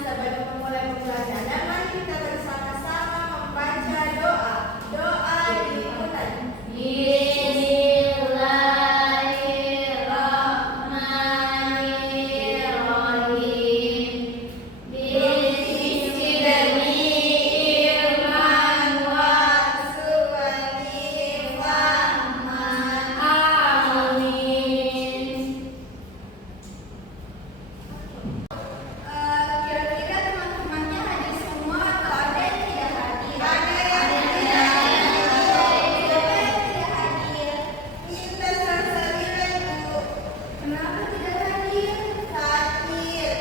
sebelum memulai pembelajaran, mari kita bersama-sama membaca doa. Doa dimulai. Kira-kira teman-temannya hadir semua atau ada yang tidak hadir? Ada yang tidak hadir. Kita saling-saling, Bu. Kenapa tidak hadir? Sakit.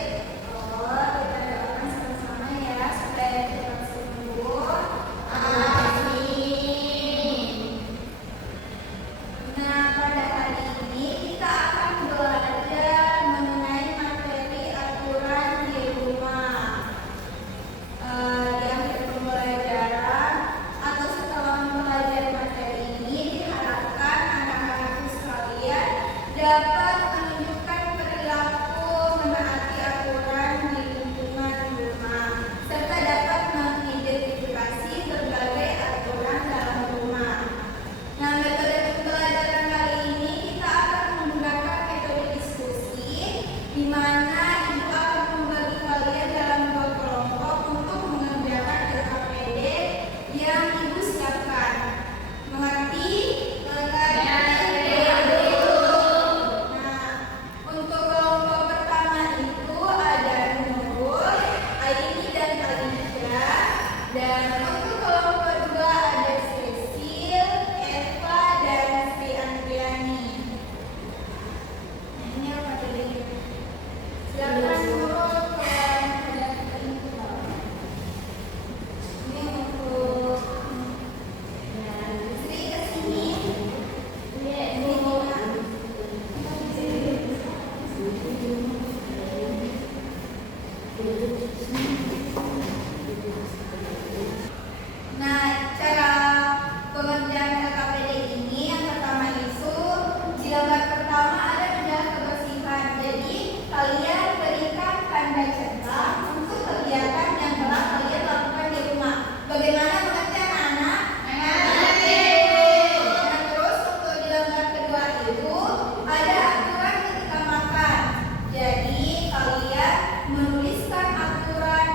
Oh, kita doakan sama-sama ya supaya cepat sembuh. Amin. Nah, pada hari ini kita akan belajar mengenai materi aturan di rumah. Di akhir pembelajaran atau setelah mempelajari materi ini, diharapkan anak-anakku sekalian dapat menunjukkan perilaku menaati aturan di lingkungan rumah, serta dapat mengidentifikasi berbagai aturan dalam rumah. Nah, metode pembelajaran kali ini kita akan menggunakan metode diskusi, di mana Ibu akan membagi kalian dalam 2 kelompok untuk mengerjakan LKPD yang Ibu siapkan. Mengerti? Nah, untuk kelompok pertama itu ada Nurul, Aini dan Alicia, dan untuk kelompok kedua ada Cecil, Eva, dan Sri Andriani. Nah, ini apa tadi? Silakan Nurul dan ini untuk Sri kesini. Nah, cara pengerjaan LKPD ini yang pertama itu di lembar pertama ada bidang kebersihan. Jadi kalian berikan tanda centang untuk kegiatan yang telah kalian lakukan di rumah. Bagaimana mengerti anak-anak? Nah, terus untuk di lembar kedua itu ada aturan ketika makan. Jadi kalian menuliskan aturan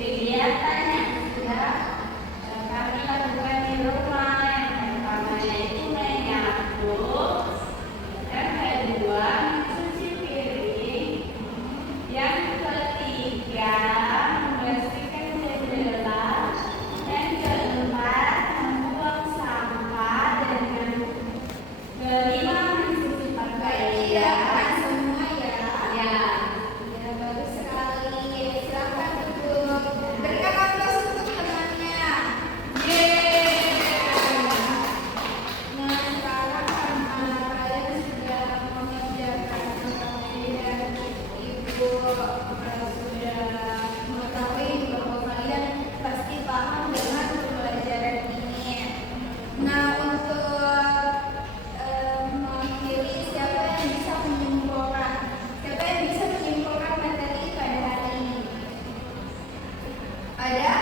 Kegiatan yang sudah kami lakukan di rumah, yang pertama yaitu menyapu, yang kedua mencuci piring, yang ketiga membersihkan jendela, yang keempat membuang sampah, dan yang kelima mencuci pakaian. Semua ya. Ya. Ya, bagus sekali. Silakan duduk. Berikan aplaus untuk temannya. Nah, sekarang karena kalian sudah mengerjakan dan ibu sudah mengetahui bahwa kalian pasti paham dengan pembelajaran ini. Nah, untuk memilih siapa yang bisa menyimpulkan materi pada hari ini? Ada?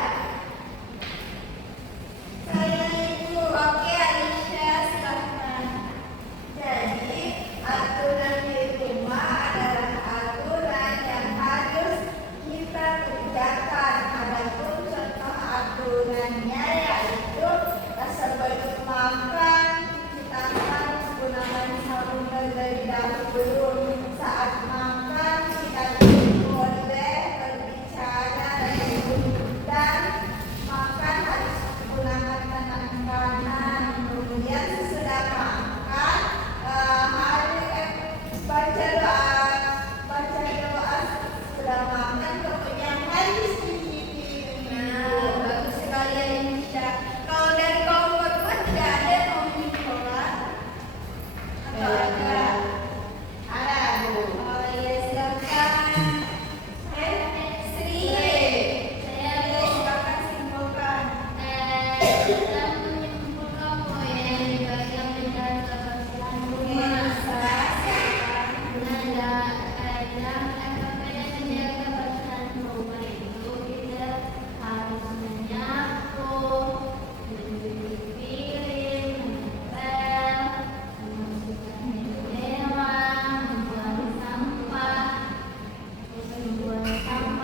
Saya itu. Oke, Aisyah, silahkan. Jadi, aturan di rumah adalah aturan yang harus kita kerjakan. Adapun contoh aturannya yaitu sebelum makan kita harus gunakan sabun terlebih dahulu. Saat makan kita tidak boleh berbicara dan makan harus menggunakan tangan kanan. Kemudian sesudah makan baca doa sesudah makan, kemudian harus cuci piring. Bagus sekali Aisyah. Kalau dari kaum berdua tidak ada yang mau menyimpulkan atau ada? Ada. Oh iya, silakan. Sri. Saya silakan simpulkan. Dalam menyimpulkan poin yang dibagikan dengan kebersihan rumah, dalam menjaga kebersihan rumah itu kita harus menyapu, mencuci piring, mengepel, membersihkan jendela, membuang sampah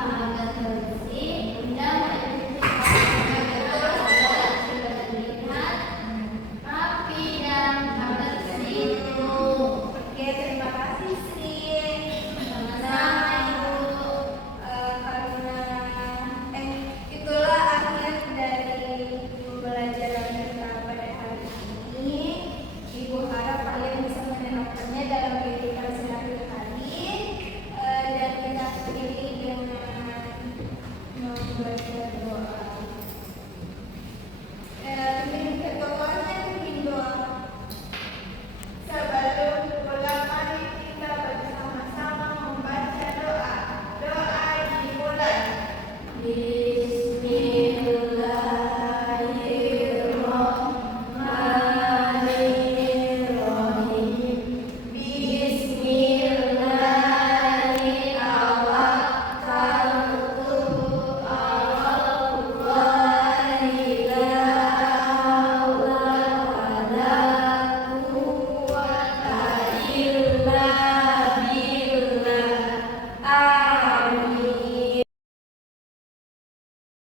agar bersih, dan mencuci pakaian agar sudah terlihat rapi dan bersih. Oke, terima kasih Sri. Sama-sama, Ibu. Itulah akhir dari pembelajaran kita pada hari ini. Ibu harap kalian bisa menerapkannya dalam kehidupan sehari-hari, dan kita akhiri dengan membaca doa.